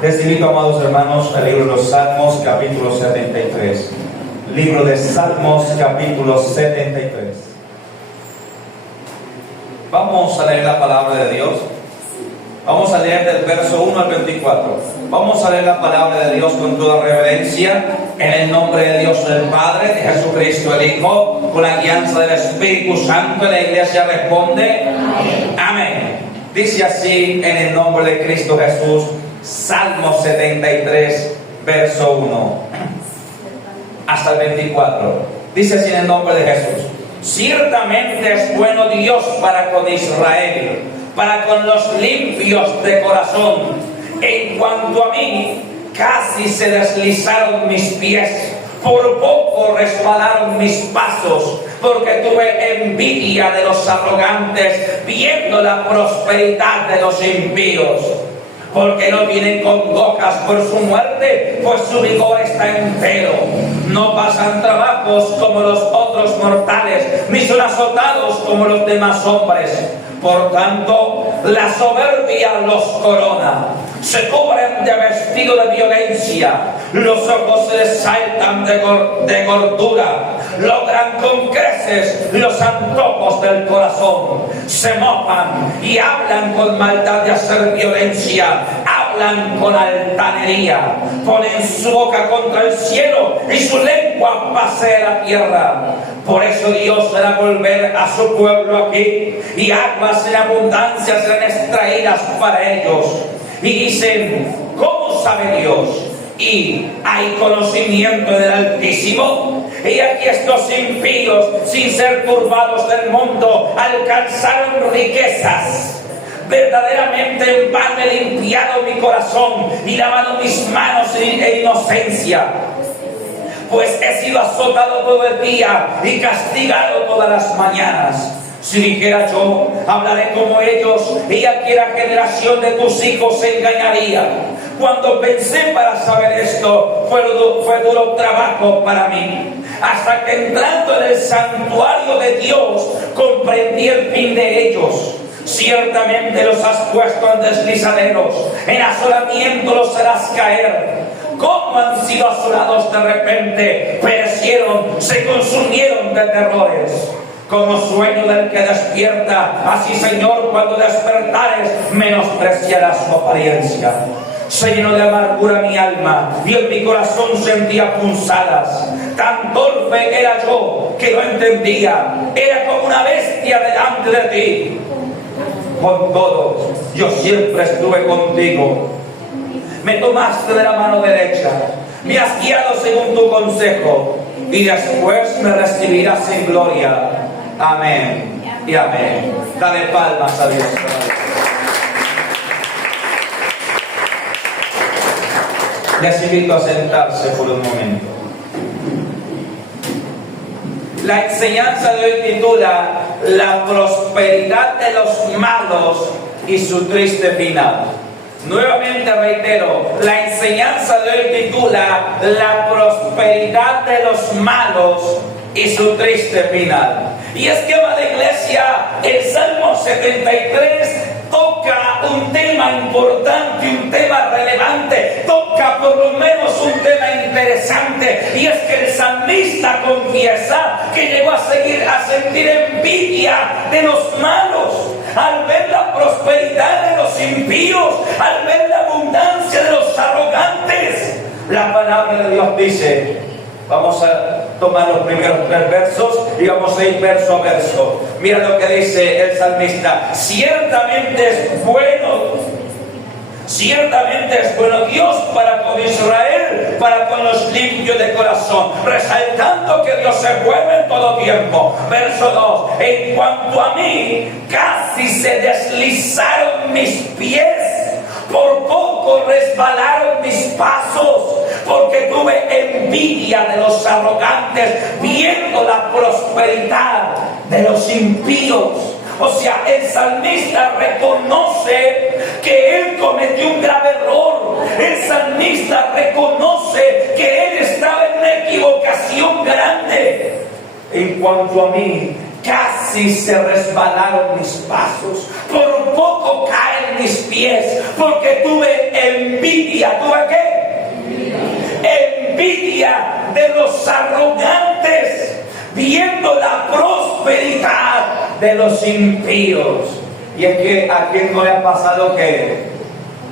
Les invito, amados hermanos, al libro de los Salmos, capítulo 73. Libro de Salmos, capítulo 73. Vamos a leer la palabra de Dios. Vamos a leer del verso 1 al 24. Vamos a leer la palabra de Dios con toda reverencia, en el nombre de Dios el Padre, de Jesucristo el Hijo, con la guianza del Espíritu Santo. Y la iglesia responde: amén. Amén. Dice así, en el nombre de Cristo Jesús, Salmo 73, verso 1 hasta el 24. Dice así en el nombre de Jesús: ciertamente es bueno Dios para con Israel, para con los limpios de corazón. En cuanto a mí, casi se deslizaron mis pies, por poco resbalaron mis pasos, porque tuve envidia de los arrogantes, viendo la prosperidad de los impíos. Porque no tienen congojas por su muerte, pues su vigor está entero. No pasan trabajos como los otros mortales, ni son azotados como los demás hombres. Por tanto, la soberbia los corona, se cubren de vestido de violencia, los ojos se les saltan de gordura, logran con creces los antojos del corazón, se mofan y hablan con maldad de hacer violencia, hablan con altanería, ponen su boca contra el cielo y su lengua pasea la tierra. Por eso Dios hará volver a su pueblo aquí, y aguas en abundancia serán extraídas para ellos. Y dicen: ¿cómo sabe Dios? ¿Y hay conocimiento del Altísimo? Y aquí estos impíos, sin ser turbados del mundo, alcanzaron riquezas. Verdaderamente en pan he limpiado mi corazón y lavado mis manos en inocencia. Pues he sido azotado todo el día y castigado todas las mañanas. Si dijera yo, hablaré como ellos, y aquí la generación de tus hijos se engañaría. Cuando pensé para saber esto, fue duro trabajo para mí. Hasta que entrando en el santuario de Dios, comprendí el fin de ellos. Ciertamente los has puesto en deslizaderos, en asolamiento los harás caer. ¿Cómo han sido asolados de repente? Perecieron, se consumieron de terrores. Como sueño del que despierta, así, Señor, cuando despertares, menospreciarás su apariencia. Se llenó de amargura mi alma, y en mi corazón sentía punzadas. Tan torpe era yo que no entendía. Era como una bestia delante de ti. Con todo, yo siempre estuve contigo. Me tomaste de la mano derecha, me has guiado según tu consejo, y después me recibirás en gloria. Amén y amén. Dale palmas a Dios. Les invito a sentarse por un momento. La enseñanza de hoy titula La prosperidad de los malos y su triste final. Nuevamente reitero, la enseñanza de hoy titula La prosperidad de los malos y su triste final. Y es que, amada iglesia, el Salmo 73 toca un tema importante, un tema relevante, toca por lo menos un tema interesante, y es que el salmista confiesa que llegó a sentir envidia de los malos al ver la prosperidad de los impíos, al ver la abundancia de los arrogantes. La palabra de Dios dice, vamos a tomar los primeros 3 versos y vamos a ir verso a verso. Mira lo que dice el salmista: ciertamente es bueno Dios para con Israel, para con los limpios de corazón, resaltando que Dios es bueno en todo tiempo. Verso 2: en cuanto a mí, casi se deslizaron mis pies, por poco resbalaron mis pasos, porque tuve envidia de los arrogantes, viendo la prosperidad de los impíos. O sea, el salmista reconoce que él cometió un grave error. El salmista reconoce que él estaba en una equivocación grande. En cuanto a mí, casi se resbalaron mis pasos, por poco caen mis pies. pies, porque tuve envidia. ¿Tuve qué? Envidia de los arrogantes, viendo la prosperidad de los impíos. Y es que a quien no le ha pasado que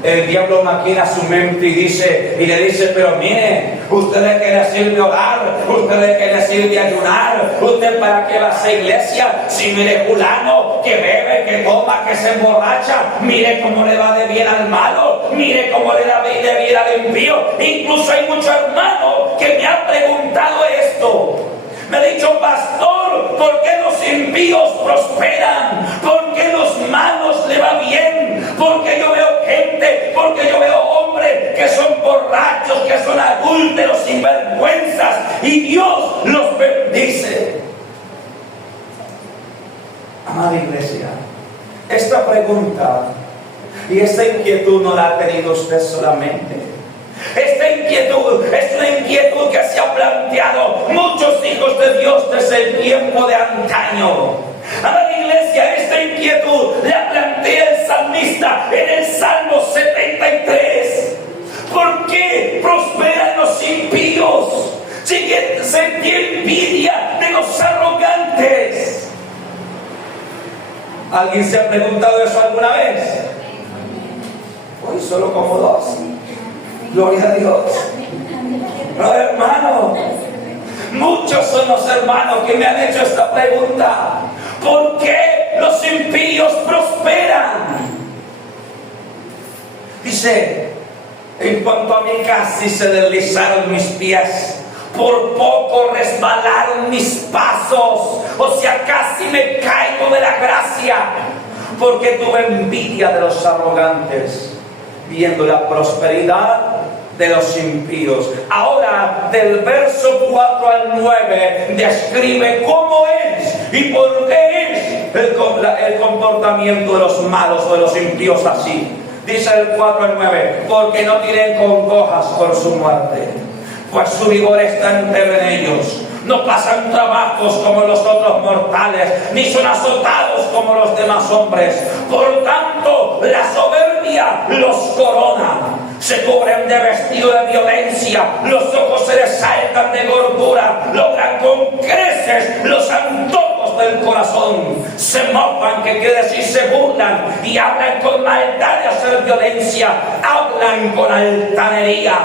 el diablo maquina su mente y le dice, pero mire, usted le quiere sirve orar, usted le quiere sirve ayunar, usted para qué va a esa iglesia, si mire fulano que bebe, que toma, que se emborracha, mire cómo le va de bien al malo, mire cómo le da de bien al impío. Incluso hay muchos hermanos que me han preguntado esto. Me ha dicho, pastor, ¿por qué los impíos prosperan? ¿Por qué los malos le va bien? Porque yo veo gente, porque yo veo hombres que son borrachos, que son adúlteros, sinvergüenzas, y Dios los bendice. Amada iglesia, esta pregunta y esta inquietud no la ha tenido usted solamente. Esta inquietud es una inquietud que se ha planteado muchos hijos de Dios desde el tiempo de antaño. Amada iglesia, esta inquietud la plantea el salmista en el Salmo 73. ¿Por qué prosperan los impíos? Sentí envidia de los arrogantes. ¿Alguien se ha preguntado eso alguna vez? Hoy solo como dos. Gloria a Dios. No, hermano, muchos son los hermanos que me han hecho esta pregunta. ¿Por qué los impíos prosperan? Dice, en cuanto a mí casi se deslizaron mis pies, por poco resbalaron mis pasos, o sea, casi me caigo de la gracia, porque tuve envidia de los arrogantes, viendo la prosperidad de los impíos. Ahora, del verso 4 al 9, describe cómo es y por qué es el comportamiento de los malos o de los impíos así. Dice el 4 al 9, porque no tienen congojas por su muerte, pues su vigor está entero en ellos. No pasan trabajos como los otros mortales, ni son azotados como los demás hombres. Por tanto, la soberbia los corona. Se cubren de vestido de violencia, los ojos se les saltan de gordura, logran con creces los antojos del corazón. Se mofan, que quiere decir se burlan, y hablan con maldad de hacer violencia, hablan con altanería.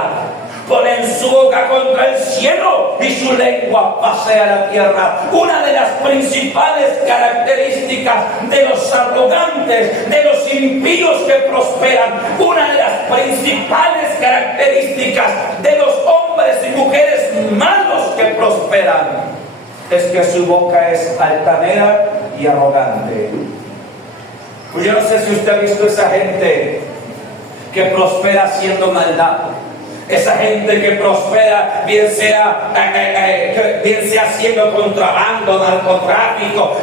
Ponen su boca contra el cielo y su lengua pasea la tierra. Una de las principales características de los arrogantes, de los impíos que prosperan, una de las principales características de los hombres y mujeres malos que prosperan, es que su boca es altanera y arrogante. Pues yo no sé si usted ha visto esa gente que prospera haciendo maldad. Esa gente que prospera, bien sea haciendo contrabando, narcotráfico,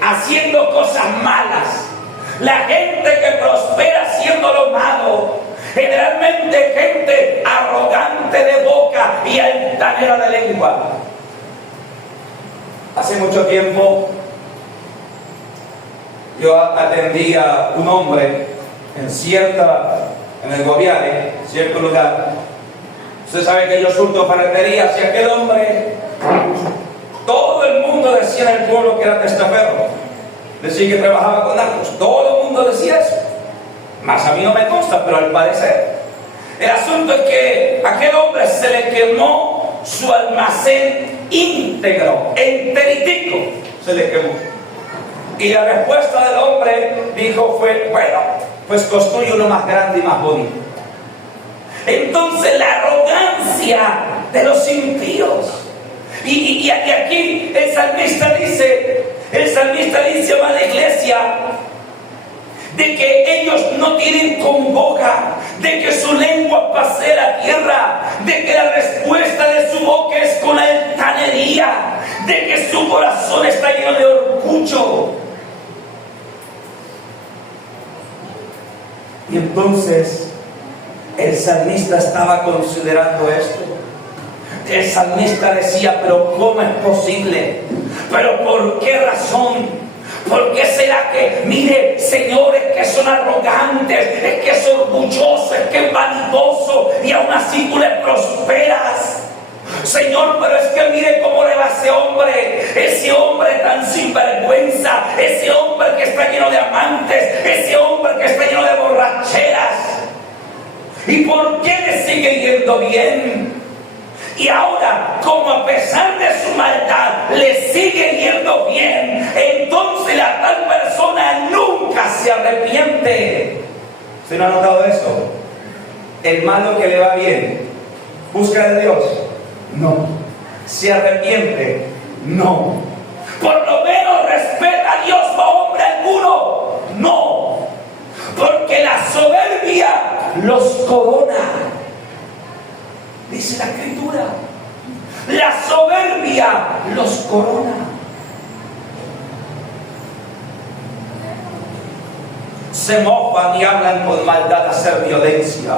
haciendo cosas malas. La gente que prospera haciendo lo malo, generalmente gente arrogante de boca y altanera de lengua. Hace mucho tiempo yo atendí a un hombre en el Gobiare, cierto lugar. Usted sabe que yo surto ferreterías y aquel hombre, todo el mundo decía en el pueblo que era testaferro, decía que trabajaba con narcos, todo el mundo decía eso. Más a mí no me consta, pero al parecer. El asunto es que a aquel hombre se le quemó su almacén íntegro, enteritico, se le quemó. Y la respuesta del hombre fue, bueno, pues construye uno más grande y más bonito. Entonces la arrogancia de los impíos. Y aquí el salmista dice, amada iglesia, de que ellos no tienen congoja, de que su lengua pasea la tierra, de que la respuesta de su boca es con altanería, de que su corazón está lleno de orgullo. Y entonces el salmista estaba considerando esto. El salmista decía, pero ¿cómo es posible? ¿Pero por qué razón? ¿Por qué será que, mire, señores, que son arrogantes, es que es orgulloso, es que es vanidoso y aún así tú le prosperas? Señor, pero es que mire cómo le va ese hombre tan sinvergüenza, ese hombre que está lleno de amantes, ese hombre que está lleno de borracheras. ¿Y por qué le sigue yendo bien? Y ahora, como a pesar de su maldad le sigue yendo bien, entonces la tal persona nunca se arrepiente. ¿Usted no ha notado eso? El malo que le va bien, ¿busca de Dios? No. ¿Se arrepiente? No. Por lo menos respeta a Dios a hombre alguno. No. Porque la soberbia los corona. Dice la Escritura, la soberbia los corona. Se mofan y hablan con maldad, hacer violencia,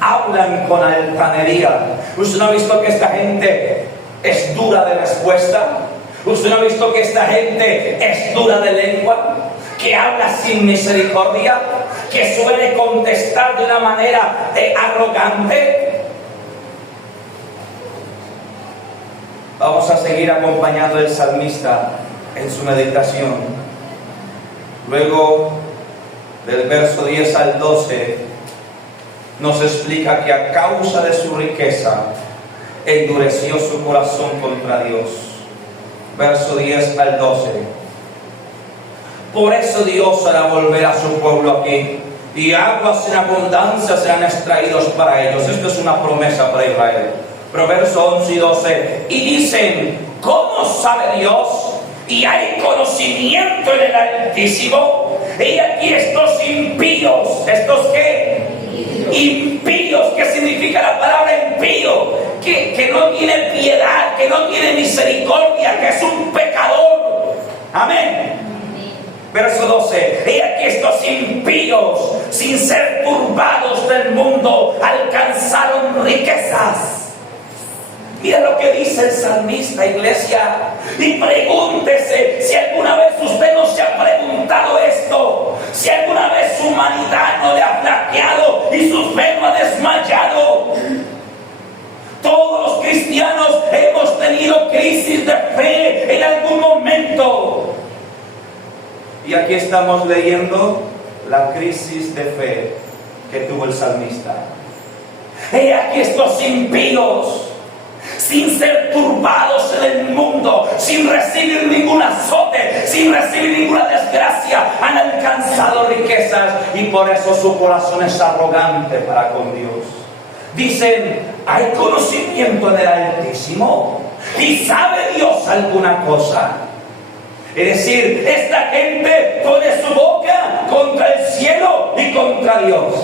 hablan con altanería. ¿Usted no ha visto que esta gente es dura de respuesta? ¿Usted no ha visto que esta gente es dura de lengua? Que habla sin misericordia, que suele contestar de una manera arrogante. Vamos a seguir acompañando al salmista en su meditación. Luego, del verso 10 al 12, nos explica que a causa de su riqueza, endureció su corazón contra Dios. Verso 10 al 12. Por eso Dios hará volver a su pueblo aquí, y aguas en abundancia serán extraídos para ellos. Esto es una promesa para Israel. Pero verso 11 y 12, y dicen, ¿cómo sabe Dios? Y hay conocimiento en el Altísimo. Y aquí estos impíos, ¿estos qué? Impíos. ¿Qué significa la palabra impío? Que no tiene piedad, que no tiene misericordia, que es un pecador. Amén. Verso 12, y aquí estos impíos, sin ser turbados del mundo, alcanzaron riquezas. Mira lo que dice el salmista, iglesia. Y pregúntese si alguna vez usted no se ha preguntado esto. Si alguna vez su humanidad no le ha flaqueado y su fe no ha desmayado. Todos los cristianos hemos tenido crisis de fe en algún momento. Y aquí estamos leyendo la crisis de fe que tuvo el salmista. Y aquí estos impíos, sin ser turbados en el mundo, sin recibir ningún azote, sin recibir ninguna desgracia, han alcanzado riquezas y por eso su corazón es arrogante para con Dios. Dicen, ¿hay conocimiento en el Altísimo? ¿Y sabe Dios alguna cosa? Es decir, esta gente pone su boca contra el cielo y contra Dios.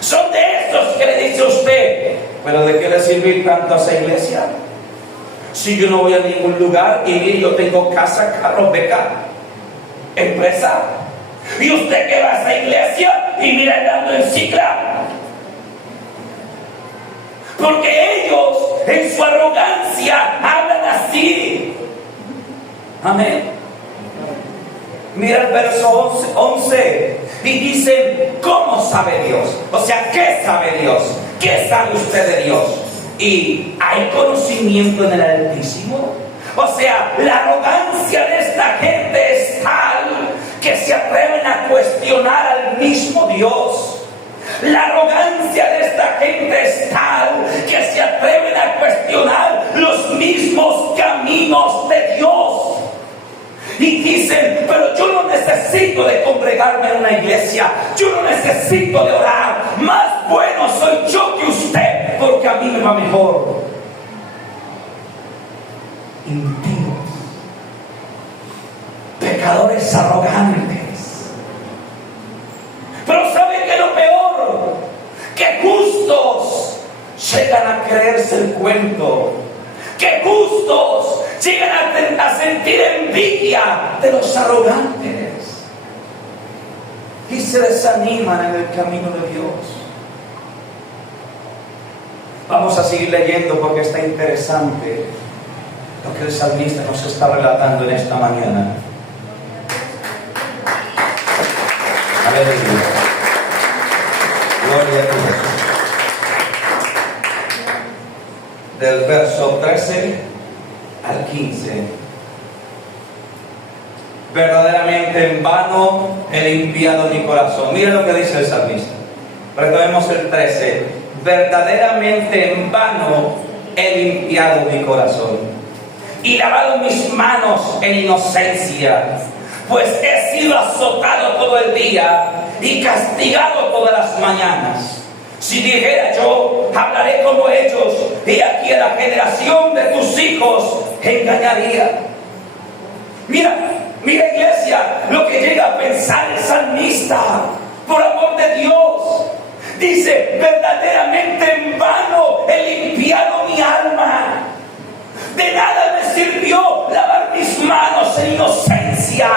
Son de esos que le dice usted, ¿pero de qué le sirve tanto a esa iglesia? Si yo no voy a ningún lugar y yo tengo casa, carro, beca, empresa. ¿Y usted que va a esa iglesia y mira andando en cicla? Porque ellos en su arrogancia hablan así. Amén. Mira el verso 11 y dicen, ¿cómo sabe Dios? O sea, ¿qué sabe Dios? ¿Qué sabe usted de Dios? ¿Y hay conocimiento en el Altísimo? O sea, la arrogancia de esta gente es tal que se atreven a cuestionar al mismo Dios. La arrogancia de esta gente es tal que se atreven a cuestionar los mismos caminos de Dios. Y dicen, pero yo no necesito de congregarme en una iglesia, yo no necesito de orar, más bueno soy yo que usted, porque a mí me va mejor. Impíos, pecadores arrogantes. Pero ¿saben qué es lo peor? Que justos llegan a creerse el cuento. Que justos llegan a sentir envidia de los arrogantes y se desaniman en el camino de Dios. Vamos a seguir leyendo porque está interesante lo que el salmista nos está relatando en esta mañana. Aleluya. Gloria a Dios. Del verso 13 al 15. Verdaderamente en vano he limpiado mi corazón. Mira lo que dice el salmista. Retomemos el 13. Verdaderamente en vano he limpiado mi corazón y lavado mis manos en inocencia, pues he sido azotado todo el día y castigado todas las mañanas. Si dijera yo, hablaré como ellos, y aquí a la generación de tus hijos engañaría. Mira, iglesia, lo que llega a pensar el salmista, por amor de Dios. Dice, verdaderamente en vano he limpiado mi alma. De nada me sirvió lavar mis manos en inocencia,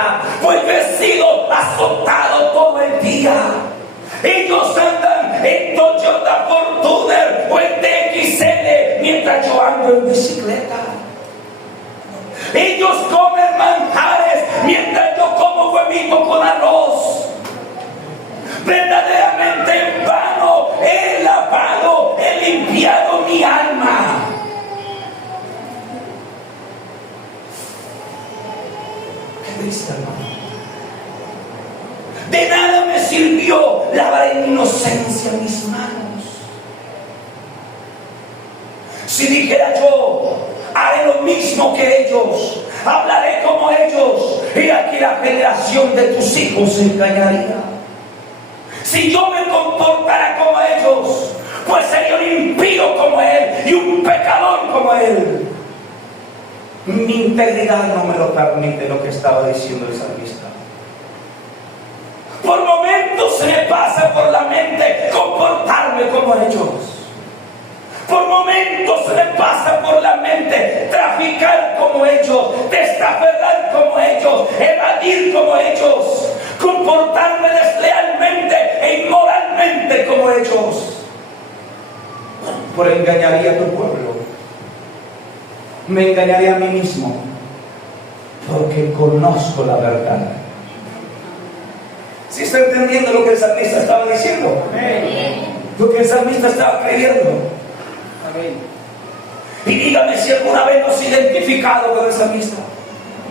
pues he sido azotado todo el día. Ellos andan en Toyota Fortuner o en TXL mientras yo ando en bicicleta. Ellos comen manjares mientras yo como huevito con arroz. Verdaderamente en vano he lavado, he limpiado mi alma. Qué triste, hermano. De nada me sirvió lavar en inocencia mis manos. Si dijera yo, haré lo mismo que ellos, hablaré como ellos, y aquí la generación de tus hijos se engañaría. Si yo me comportara como ellos, pues sería un impío como él y un pecador como él. Mi integridad no me lo permite, lo que estaba diciendo el salmista. Por momentos se me pasa por la mente comportarme como ellos. Por momentos se me pasa por la mente traficar como ellos, destaferrar como ellos, evadir como ellos, comportarme deslealmente e inmoralmente como ellos. Pero engañaría a tu pueblo, me engañaría a mí mismo, porque conozco la verdad. ¿Sí está entendiendo lo que el salmista estaba diciendo? Amén. Lo que el salmista estaba creyendo. Amén. Y dígame si alguna vez nos ha identificado con el salmista.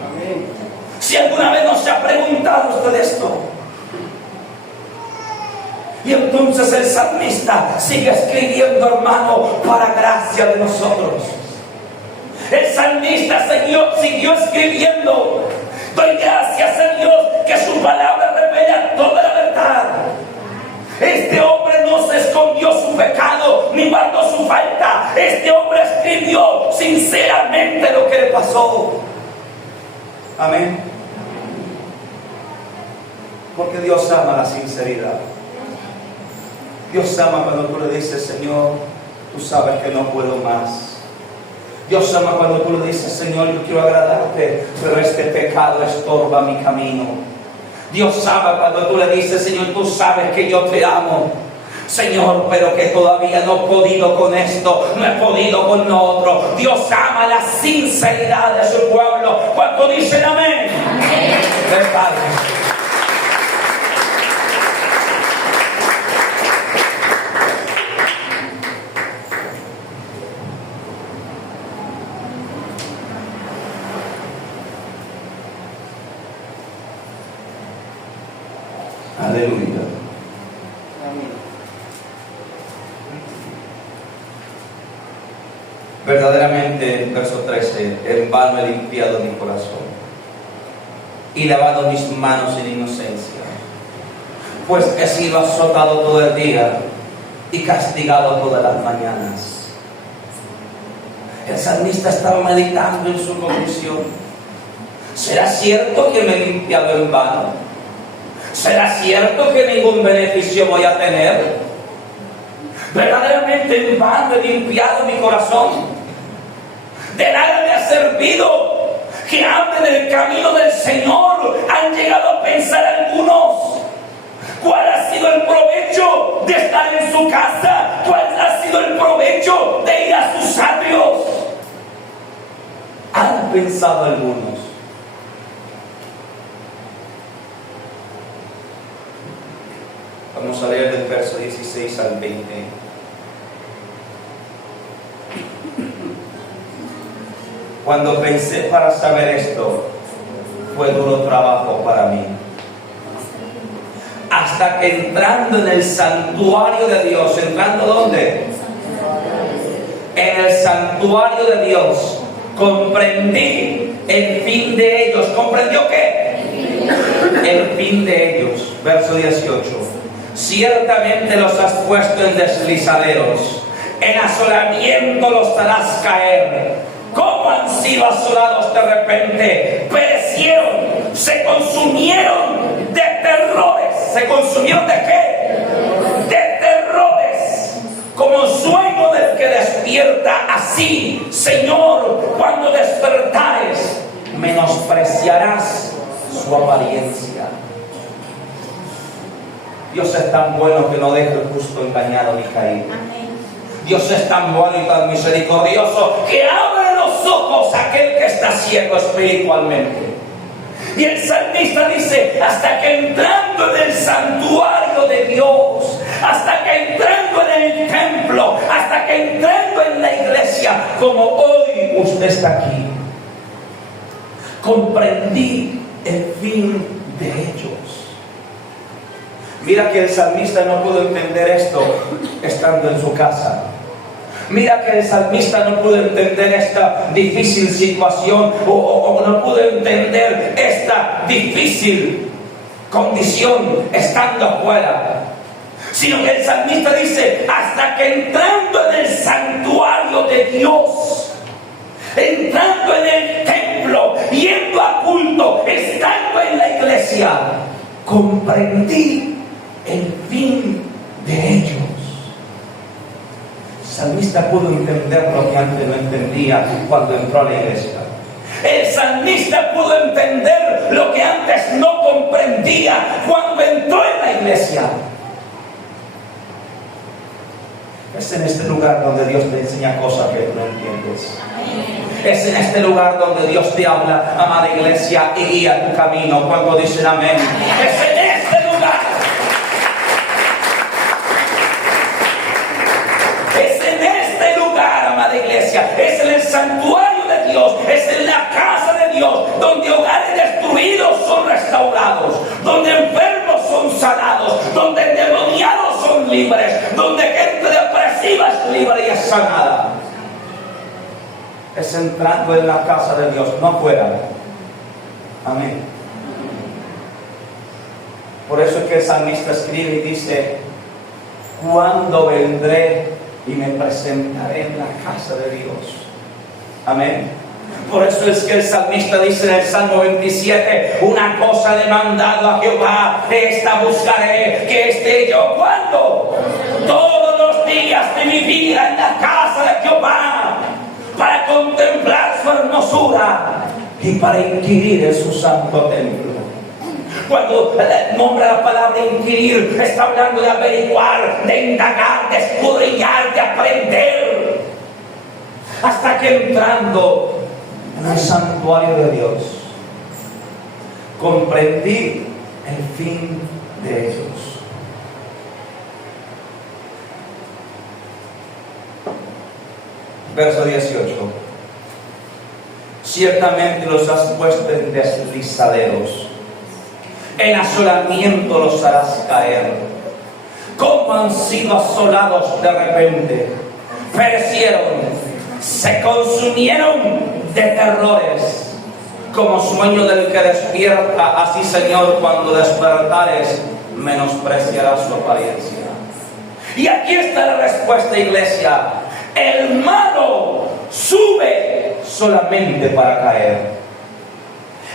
Amén. Si alguna vez nos ha preguntado usted esto. Y entonces el salmista sigue escribiendo, hermano, para gracia de nosotros. El salmista siguió escribiendo. Doy gracias a Dios que su palabra revela toda la verdad. Este hombre no se escondió su pecado ni guardó su falta. Este hombre escribió sinceramente lo que le pasó. Amén. Porque Dios ama la sinceridad. Dios ama cuando tú le dices, Señor, tú sabes que no puedo más. Dios ama cuando tú le dices, Señor, yo quiero agradarte, pero este pecado estorba mi camino. Dios ama cuando tú le dices, Señor, tú sabes que yo te amo, Señor, pero que todavía no he podido con esto, no he podido con lo otro. Dios ama la sinceridad de su pueblo. ¿Cuánto dicen amén? Amén. Aleluya. Amén. Verdaderamente, verso 13, en vano he limpiado mi corazón y lavado mis manos en inocencia, pues he sido azotado todo el día y castigado todas las mañanas. El salmista estaba meditando en su condición. ¿Será cierto que me he limpiado en vano? ¿Será cierto que ningún beneficio voy a tener? Verdaderamente en vano he limpiado mi corazón. De nada me ha servido que anden en el camino del Señor. Han llegado a pensar algunos. ¿Cuál ha sido el provecho de estar en su casa? ¿Cuál ha sido el provecho de ir a sus atrios? Han pensado algunos. Vamos a leer del verso 16 al 20. Cuando pensé para saber esto, fue duro trabajo para mí. Hasta que entrando en el santuario de Dios, ¿entrando dónde? En el santuario de Dios, comprendí el fin de ellos. ¿Comprendió qué? El fin de ellos. Verso 18. Ciertamente los has puesto en deslizaderos, en asolamiento los harás caer. ¿Cómo han sido asolados de repente? Perecieron, se consumieron de terrores. ¿Se consumieron de qué? De terrores. Como sueño del que despierta, así, Señor, cuando despertares, menospreciarás su apariencia. Dios es tan bueno que no deja el justo engañado ni caído. Dios es tan bueno y tan misericordioso que abre los ojos a aquel que está ciego espiritualmente. Y el salmista dice, hasta que entrando en el santuario de Dios, hasta que entrando en el templo, hasta que entrando en la iglesia, como hoy usted está aquí, comprendí el fin de ellos. Mira que el salmista no pudo entender esto estando en su casa. Mira que el salmista no pudo entender esta difícil situación o no pudo entender esta difícil condición estando afuera. Sino que el salmista dice, hasta que entrando en el santuario de Dios, entrando en el templo, yendo a culto, estando en la iglesia, comprendí el fin de ellos. El salmista pudo entender lo que antes no entendía cuando entró a la iglesia. El salmista pudo entender lo que antes no comprendía cuando entró en la iglesia. Es en este lugar donde Dios te enseña cosas que tú no entiendes. Es en este lugar donde Dios te habla, amada iglesia, y guía tu camino. Cuando dicen amén. Es en este lugar. Es en este lugar, amada iglesia. Es en el santuario de Dios. Es en la casa de Dios, donde hogares destruidos son restaurados, donde enfermos son sanados, donde endemoniados son libres, donde gente depresiva es libre y es sanada. Es entrando en la casa de Dios, no fuera. Amén. Por eso es que el salmista escribe y dice, ¿cuándo vendré y me presentaré en la casa de Dios? Amén. Por eso es que el salmista dice en el Salmo 27, una cosa he demandado a Jehová, esta buscaré, que esté yo. ¿Cuándo? Todos los días de mi vida en la casa de Jehová, para contemplar su hermosura y para inquirir en su santo templo. Cuando nombra la palabra inquirir, está hablando de averiguar, de indagar, de escudriñar, de aprender. Hasta que entrando en el santuario de Dios, comprendí el fin de ellos. Verso 18. Ciertamente los has puesto en deslizaderos, en asolamiento los harás caer. ¿Cómo han sido asolados de repente? Perecieron, se consumieron de terrores. Como sueño del que despierta, así, Señor, cuando despertares, menospreciarás su apariencia. Y aquí está la respuesta, iglesia. El malo sube solamente para caer.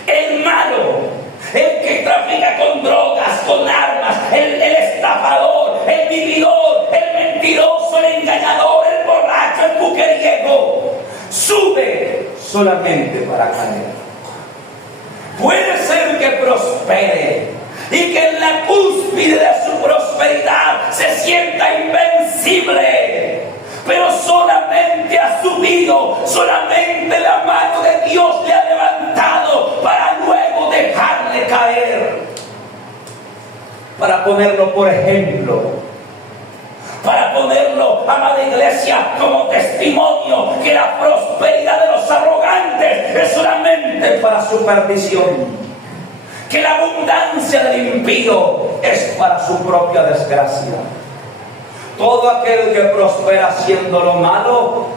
El malo, el que trafica con drogas, con armas, el estafador, el vividor, el mentiroso, el engañador, el borracho, el mujeriego, sube solamente para caer. Puede ser que prospere y que en la cúspide de su prosperidad se sienta invencible, pero solamente ha subido, solamente la mano de Dios le ha levantado para luego dejarle caer. para ponerlo por ejemplo, para ponerlo, amada iglesia, como testimonio que la prosperidad de los arrogantes es solamente para su perdición, que la abundancia del impío es para su propia desgracia. Todo aquel que prospera haciendo lo malo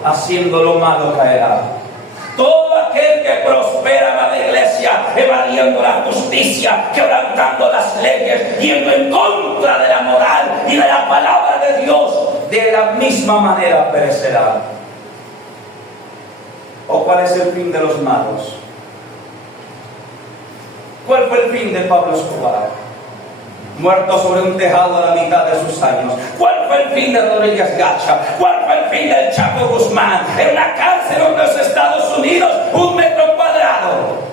caerá. Todo aquel que prospera, amada iglesia, evadiendo la justicia, quebrantando las leyes, yendo en contra de la moral y de la palabra de Dios, de la misma manera perecerá. ¿O cuál es el fin de los malos? ¿Cuál fue el fin de Pablo Escobar? Muerto sobre un tejado a la mitad de sus años. ¿Cuál fue el fin de Rodríguez Gacha? ¿Cuál fue el fin del Chapo Guzmán? En una cárcel en los Estados Unidos, 1 metro cuadrado.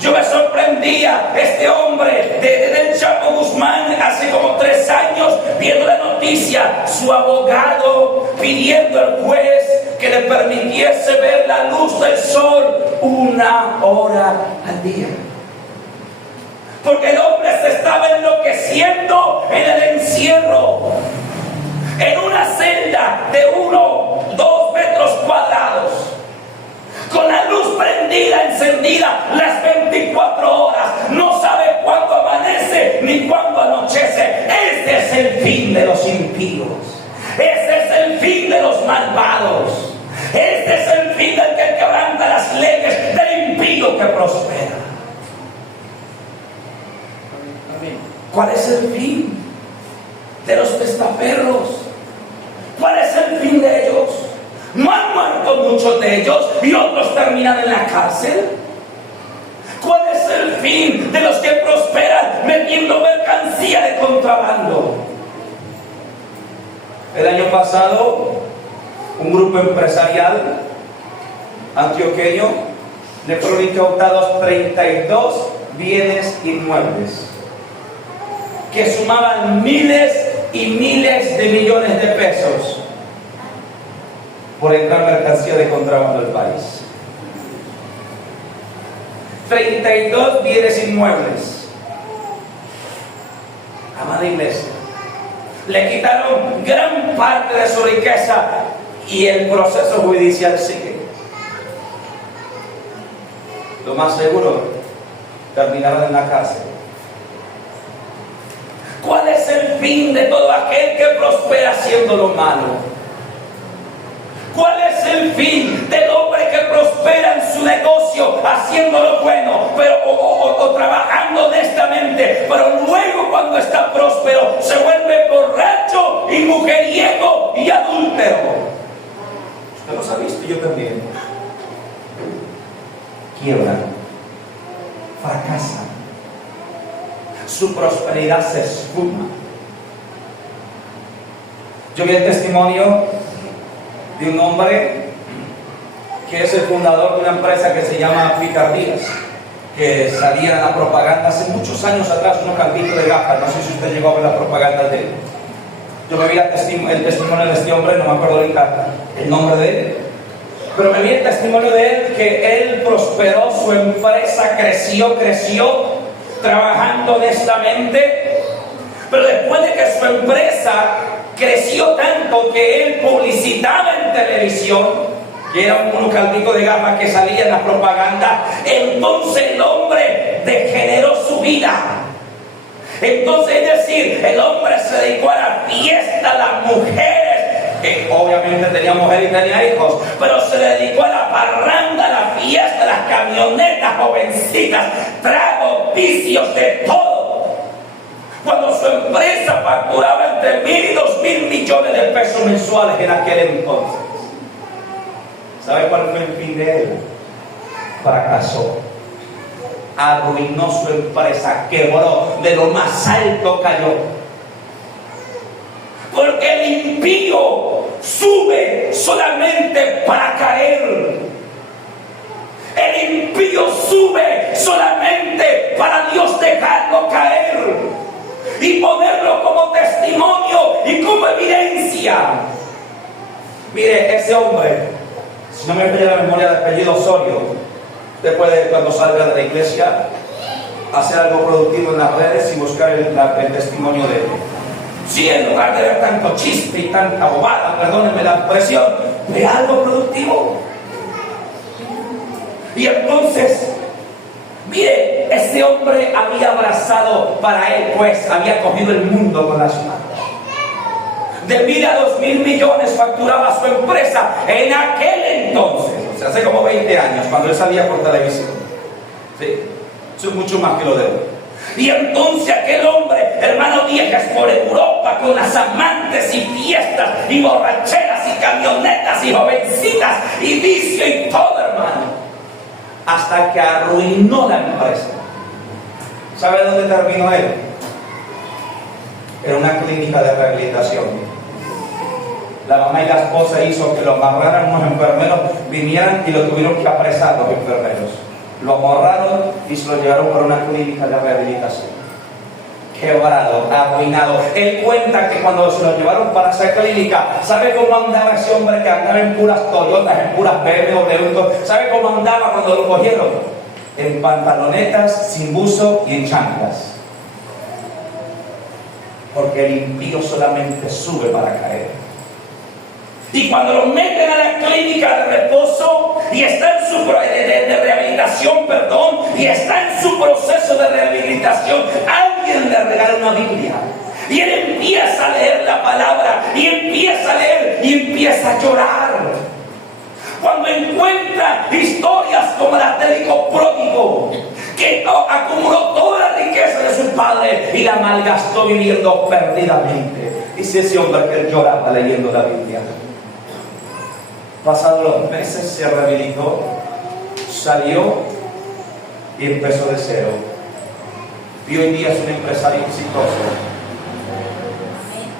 Yo me sorprendía, este hombre del Chapo Guzmán, hace como 3 años, viendo la noticia, su abogado pidiendo al juez que le permitiese ver la luz del sol 1 hora al día. Porque el hombre se estaba enloqueciendo en el encierro, en una celda de 2 metros cuadrados, con la luz prendida, encendida las 24 horas. No sabe cuándo amanece ni cuándo anochece. Ese es el fin de los impíos. Ese es el fin de los malvados. Este es el fin del que quebranta las leyes, del impío que prospera. ¿Cuál es el fin de los testaferros? ¿Cuál es el fin de ellos? ¿No han muerto muchos de ellos y otros terminan en la cárcel? ¿Cuál es el fin de los que prosperan metiendo mercancía de contrabando? El año pasado, un grupo empresarial antioqueño le fueron incautados 32 bienes inmuebles que sumaban miles y miles de millones de pesos por entrar mercancía de contrabando al país. 32 bienes inmuebles. Amada iglesia, le quitaron gran parte de su riqueza y el proceso judicial sigue. Lo más seguro, terminaron en la cárcel. ¿Cuál es el fin de todo aquel que prospera haciendo lo malo? ¿Cuál es el fin del hombre que prospera en su negocio haciendo lo bueno, pero o trabajando honestamente, pero luego cuando está próspero se vuelve borracho y mujeriego y adúltero? Usted los ha visto, yo también. Quiebran, fracasan, su prosperidad se esfuma. Yo vi el testimonio de un hombre que es el fundador de una empresa que se llama Picardías, que salía en la propaganda hace muchos años atrás, unos calditos de gafas. No sé si usted llegó a ver la propaganda de él. Yo me vi el testimonio de este hombre, no me acuerdo ahorita el nombre de él, pero me vi el testimonio de él, que él prosperó, su empresa creció trabajando honestamente, pero después de que su empresa creció tanto que él publicitaba en televisión, que era un caldico de gafas que salía en la propaganda, entonces el hombre degeneró su vida. Entonces, es decir, el hombre se dedicó a la fiesta, a las mujeres, que obviamente tenía mujer y tenía hijos, pero se dedicó a la parranda, a la fiesta, a las camionetas jovencitas, tragos, vicios, de todo. Cuando su empresa facturaba entre 1.000 y 2.000 millones de pesos mensuales en aquel entonces. ¿Sabe cuál fue el fin de él? Fracasó. Arruinó su empresa, quebró, de lo más alto cayó. Porque el impío sube solamente para caer. El impío sube solamente para Dios dejarlo caer y ponerlo como testimonio y como evidencia. Mire, ese hombre, si no me falla la memoria, de apellido Osorio, después de cuando salga de la iglesia, hacer algo productivo en las redes y buscar el testimonio de él. Si en lugar de ver tanto chiste y tanta bobada, perdónenme la expresión, ve algo productivo. Y entonces, mire, este hombre había abrazado para él, pues había cogido el mundo con las manos. De 1.000 a 2.000 millones facturaba su empresa en aquel entonces, o sea, hace como 20 años, cuando él salía por televisión. Sí, eso es mucho más que lo de hoy. Y entonces aquel hombre, hermano, viajas por Europa con las amantes y fiestas y borracheras y camionetas y jovencitas y vicio y todo, hermano, hasta que arruinó la empresa. ¿Sabe dónde terminó él? En una clínica de rehabilitación. La mamá y la esposa hizo que lo amarraran unos enfermeros, vinieran y lo tuvieron que apresar los enfermeros. Lo amarraron y se lo llevaron para una clínica de rehabilitación. Quebrado, arruinado. Él cuenta que cuando se lo llevaron para esa clínica, ¿sabe cómo andaba ese hombre que andaba en puras Toyotas, en puras BMW? ¿Sabe cómo andaba cuando lo cogieron? En pantalonetas, sin buzo y en chanclas. Porque el impío solamente sube para caer. Y cuando lo meten a la clínica de reposo y está en su de rehabilitación, perdón, y está en su proceso de rehabilitación, alguien le regala una Biblia y él empieza a leer la palabra y empieza a leer y empieza a llorar. Cuando encuentra historias como la del hijo pródigo, que acumuló toda la riqueza de su padre y la malgastó viviendo perdidamente. Dice ese hombre que él lloraba leyendo la Biblia. Pasados los meses se rehabilitó, salió y empezó de cero. Y hoy día es un empresario exitoso.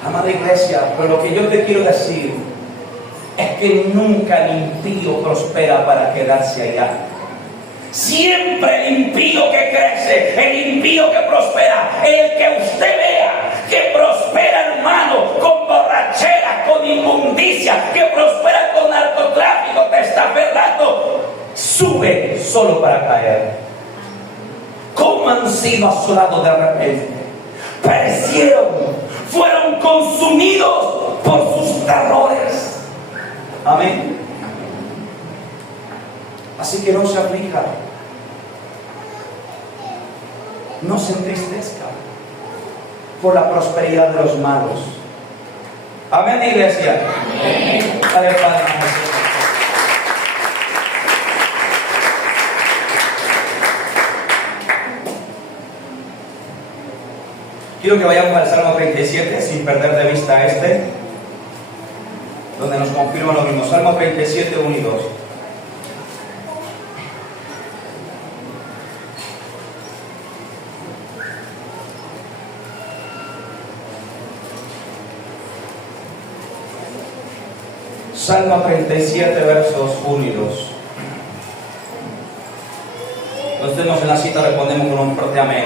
Amada iglesia, pero lo que yo te quiero decir es que nunca el impío prospera para quedarse allá. Siempre el impío que crece, el impío que prospera, el que usted vea que prospera, hermano, con borrachera, con inmundicia, que prospera con narcotráfico, testaferrato, sube solo para caer. ¿Cómo han sido asolados de repente? Perecieron, fueron consumidos por sus terrores. Amén. Así que no se aflija, no se entristezca por la prosperidad de los malos. Amén, iglesia. Amén. Dale, Padre. Quiero que vayamos al Salmo 37 sin perder de vista donde nos confirma lo mismo. Salmo 37, 1 y 2. Salmo 37, versos 1 y 2. Cuando estemos en la cita respondemos con un fuerte amén.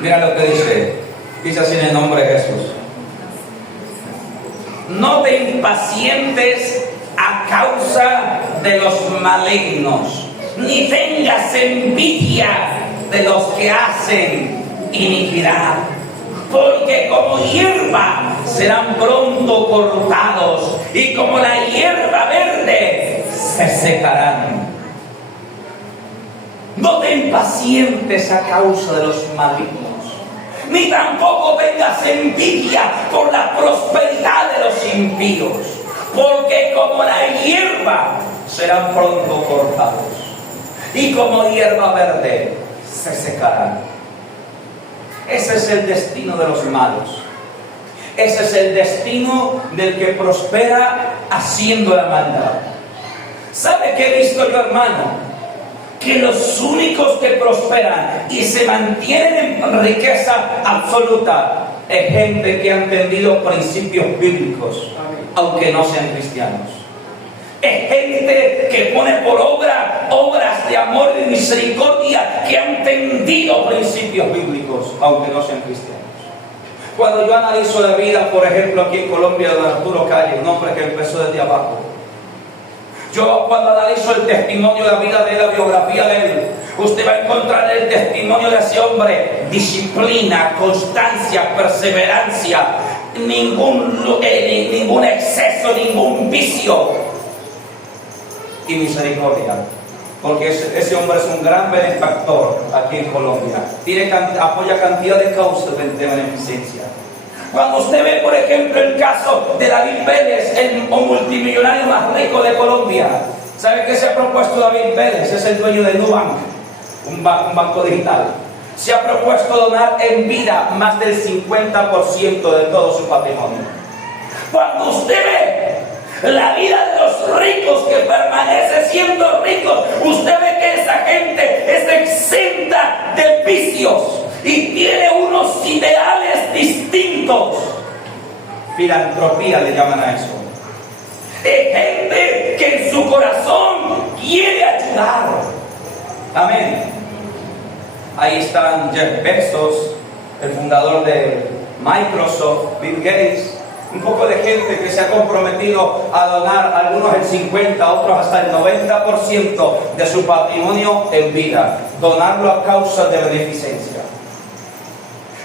Mira lo que dice. Dice así en el nombre de Jesús. No te impacientes a causa de los malignos, ni tengas envidia de los que hacen iniquidad, porque como hierba serán pronto cortados y como la hierba verde se secarán. No te impacientes a causa de los malignos, ni tampoco tengas envidia por la prosperidad de los impíos, porque como la hierba serán pronto cortados y como hierba verde se secarán. Ese es el destino de los malos. Ese es el destino del que prospera haciendo la maldad. ¿Sabe qué he visto yo, hermano? Que los únicos que prosperan y se mantienen en riqueza absoluta es gente que ha entendido principios bíblicos, aunque no sean cristianos. Es gente que pone por obra obras de amor y misericordia, que han entendido principios bíblicos, aunque no sean cristianos. Cuando yo analizo la vida, por ejemplo, aquí en Colombia, de Arturo Calle, un hombre que empezó desde abajo, Yo cuando analizo el testimonio de la vida de él, la biografía de él, usted va a encontrar el testimonio de ese hombre: disciplina, constancia, perseverancia, ningún exceso, ningún vicio y misericordia. Porque ese hombre es un gran benefactor aquí en Colombia. Apoya cantidad de causas de beneficencia. Cuando usted ve, por ejemplo, el caso de David Vélez, el multimillonario más rico de Colombia, ¿sabe qué se ha propuesto David Vélez? Es el dueño de Nubank, un banco digital. Se ha propuesto donar en vida más del 50% de todo su patrimonio. Cuando usted ve la vida de los ricos que permanece siendo ricos, usted ve que esa gente es exenta de vicios y tiene unos ideales distintos. Filantropía le llaman a eso. Es gente que en su corazón quiere ayudar. Amén. Ahí están Jeff Bezos, el fundador de Microsoft, Bill Gates. Un poco de gente que se ha comprometido a donar, algunos el 50, otros hasta el 90% de su patrimonio en vida, donarlo a causas de beneficencia.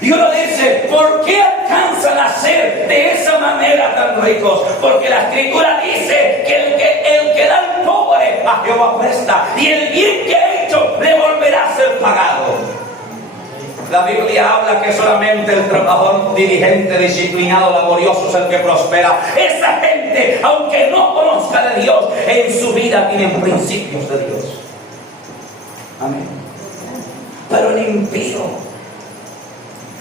Y uno dice, ¿por qué alcanzan a ser de esa manera tan ricos? Porque la Escritura dice que el que da al pobre a Jehová presta, y el bien que ha hecho le volverá a ser pagado. La Biblia habla que solamente el trabajador diligente, disciplinado, laborioso es el que prospera. Esa gente, aunque no conozca de Dios, en su vida tienen principios de Dios. Amén. Pero el impío,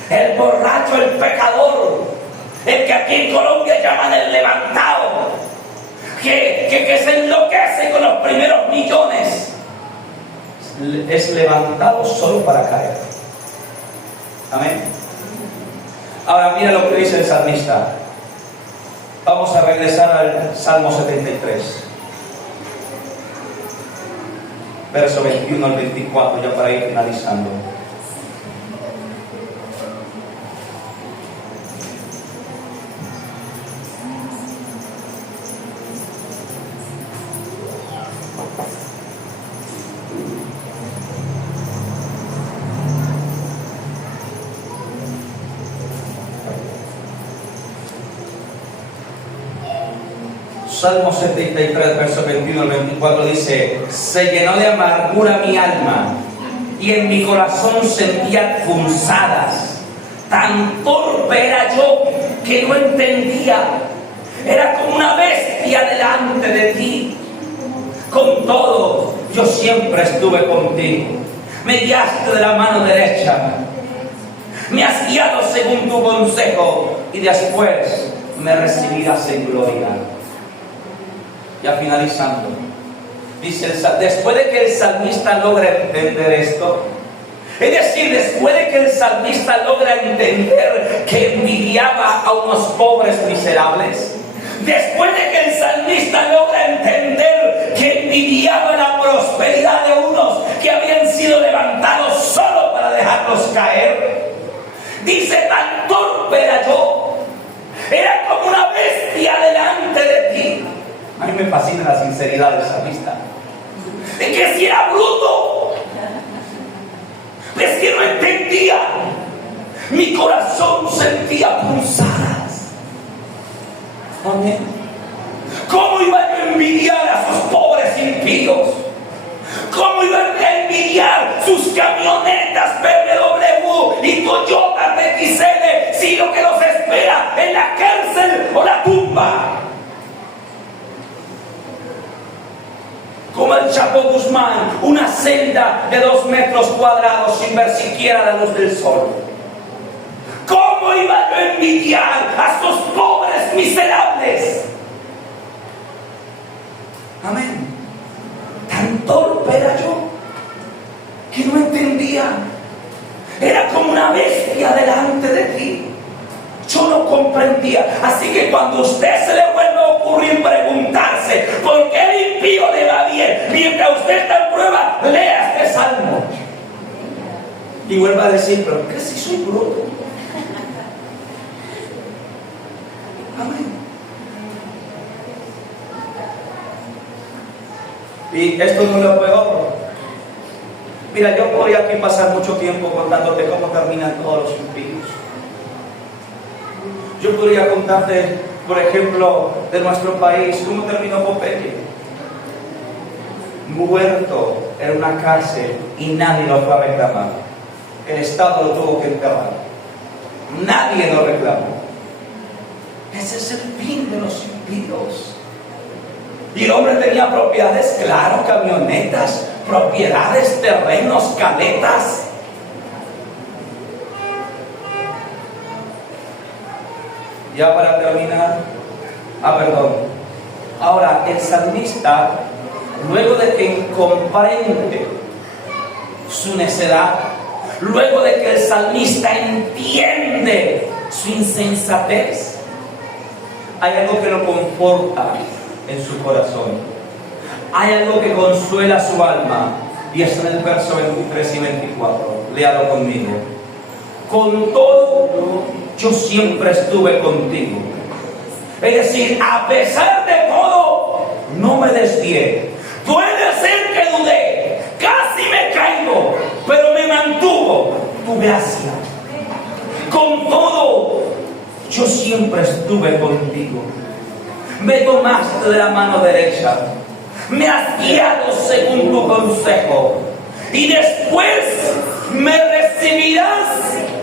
el borracho, el pecador, el que aquí en Colombia llaman el levantado, que se enloquece con los primeros millones, es levantado solo para caer. Amén. Ahora mira lo que dice el salmista. Vamos a regresar al Salmo 73, verso 21 al 24, ya para ir finalizando. Salmo 73, verso 21 al 24 dice: se llenó de amargura mi alma, y en mi corazón sentía punzadas. Tan torpe era yo que no entendía. Era como una bestia delante de ti. Con todo, yo siempre estuve contigo. Me guiaste de la mano derecha. Me has guiado según tu consejo, y después me recibirás en gloria. Ya finalizando, dice, después de que el salmista logra entender esto, es decir, después de que el salmista logra entender que envidiaba a unos pobres miserables, después de que el salmista logra entender que envidiaba la prosperidad de unos que habían sido levantados solo para dejarlos caer, dice, tan torpe era yo, era como una bestia delante de ti. A mí me fascina la sinceridad del salmista. Es que si era bruto, es que no entendía. Mi corazón sentía pulsadas. Amén. ¿Cómo iba a envidiar a sus pobres impíos? ¿Cómo iba a envidiar sus camionetas BMW y Toyota TXL si lo que los espera es la cárcel o la tumba? Como el Chapo Guzmán, una celda de 2 metros cuadrados sin ver siquiera la luz del sol. ¿Cómo iba yo a envidiar a esos pobres miserables? Amén. Tan torpe era yo que no entendía. Era como una bestia delante de ti. Yo no comprendía. Así que cuando a usted se le vuelve a ocurrir preguntarse por qué el impío le va bien mientras usted está en prueba, lea este salmo y vuelva a decir, pero ¿qué si soy bruto? Amén. Y esto no es lo peor. Mira, yo podría aquí pasar mucho tiempo contándote cómo terminan todos los impíos. Yo podría contarte, por ejemplo, de nuestro país, cómo terminó Popeye. Muerto en una cárcel y nadie lo fue a reclamar. El Estado lo tuvo que enterrar. Nadie lo reclamó. Ese es el fin de los impíos. Y el hombre tenía propiedades, claro, camionetas, propiedades, terrenos, caletas. Ya para terminar, perdón. Ahora, el salmista, luego de que comprende su necedad, luego de que el salmista entiende su insensatez, hay algo que lo conforta en su corazón. Hay algo que consuela su alma. Y es en el verso 23 y 24. Léalo conmigo. Con todo, yo siempre estuve contigo. Es decir, a pesar de todo, no me desvié. Puede ser que dudé, casi me caigo, pero me mantuvo tu gracia. Con todo, yo siempre estuve contigo. Me tomaste de la mano derecha, me has guiado según tu consejo, y después me recibirás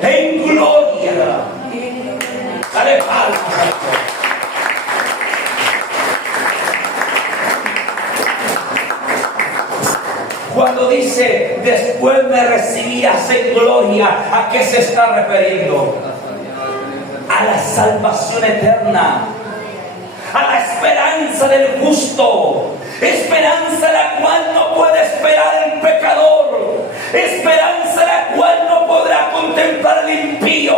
en gloria. Dale palmas. Cuando dice después me recibirás en gloria, ¿a qué se está refiriendo? A la salvación eterna, a la esperanza del justo, esperanza la cual no puede esperar el pecador, esperanza la cual no podrá contemplar el impío,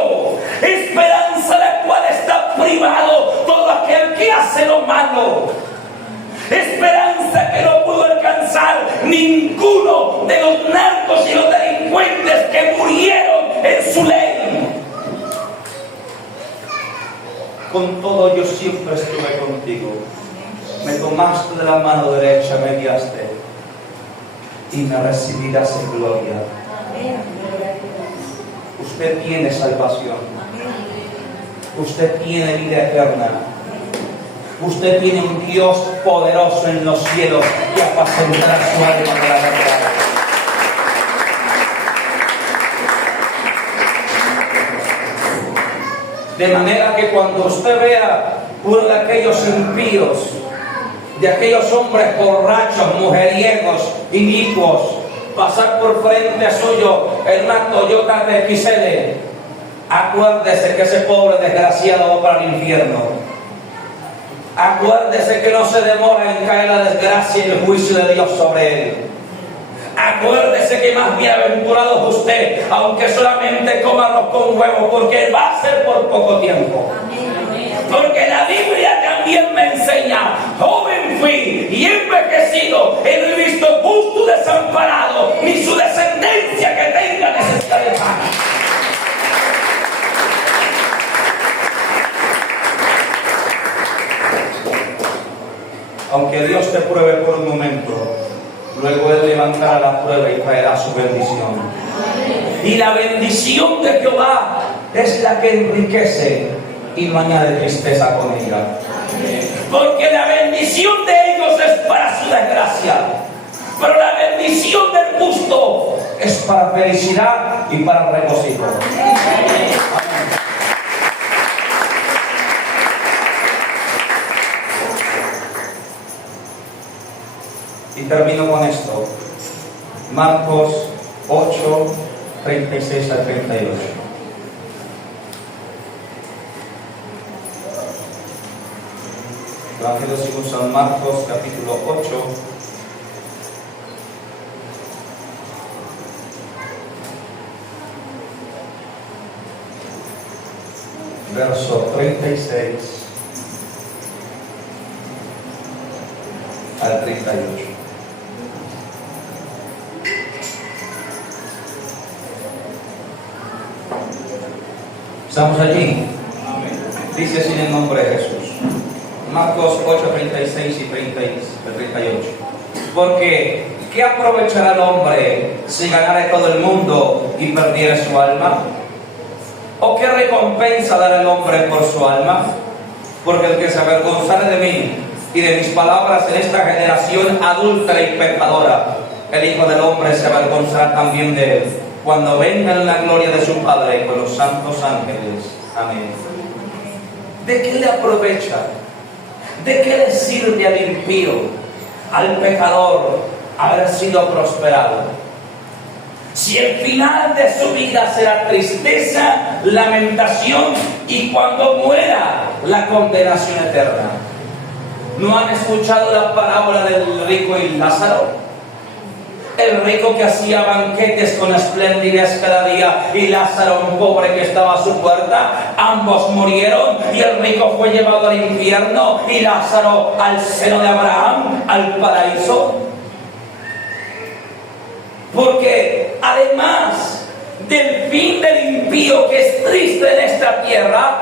esperanza la cual está privado todo aquel que hace lo malo, esperanza que no pudo alcanzar ninguno de los narcos y los delincuentes que murieron en su ley. Con todo, yo siempre estuve contigo. Me tomaste de la mano derecha, me guiaste y me recibirás en gloria. Usted tiene salvación. Usted tiene vida eterna. Usted tiene un Dios poderoso en los cielos que apacentará su alma de la verdad. De manera que cuando usted vea uno de aquellos impíos, de aquellos hombres borrachos, mujeriegos, inicuos, pasar por frente suyo en una Toyota XL, acuérdese que ese pobre desgraciado va para el infierno. Acuérdese que no se demora en caer la desgracia y el juicio de Dios sobre él. Acuérdese que más bienaventurado es usted, aunque solamente coma arroz con huevo, porque va a ser por poco tiempo. Porque la Biblia también me enseña, joven fui y envejecido, y no he visto justo desamparado, ni su descendencia que tenga necesidad de pan. Aunque Dios te pruebe por un momento, luego Él levantará la prueba y traerá su bendición. Y la bendición de Jehová es la que enriquece y no añade tristeza con ella. Porque la bendición de ellos es para su desgracia, pero la bendición del justo es para felicidad y para regocijo. Amén. Y termino con esto. Marcos 8, 36 al 38. Evangelio según San Marcos, capítulo 8. Verso 36 al 38. ¿Estamos allí? Dice así en el nombre de Jesús. Marcos 8, 36 y 38. Porque ¿qué aprovechará el hombre si ganare todo el mundo y perdiere su alma? ¿O qué recompensa dará el hombre por su alma? Porque el que se avergonzare de mí y de mis palabras en esta generación adúltera y pecadora, el Hijo del Hombre se avergonzará también de él, cuando venga en la gloria de su Padre con los santos ángeles. Amén. ¿De qué le aprovecha? ¿De qué le sirve al impío, al pecador, haber sido prosperado? Si el final de su vida será tristeza, lamentación y cuando muera la condenación eterna. ¿No han escuchado la parábola del rico y Lázaro? El rico que hacía banquetes con esplendidez cada día y Lázaro, un pobre que estaba a su puerta. Ambos murieron y el rico fue llevado al infierno y Lázaro al seno de Abraham, al paraíso. Porque además del fin del impío, que es triste en esta tierra,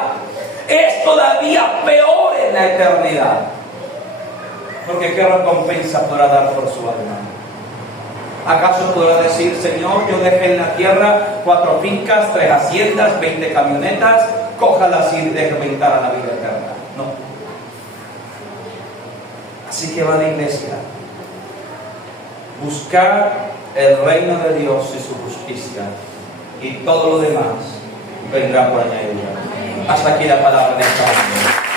es todavía peor en la eternidad. Porque ¿qué recompensa podrá dar por su alma? ¿Acaso podrá decir, Señor, yo dejé en la tierra 4 fincas, 3 haciendas, 20 camionetas, cójalas y déjame entrar a la vida eterna? No. Así que va la iglesia. Buscar el reino de Dios y su justicia, y todo lo demás vendrá por añadidura. Hasta aquí la palabra de esta mañana.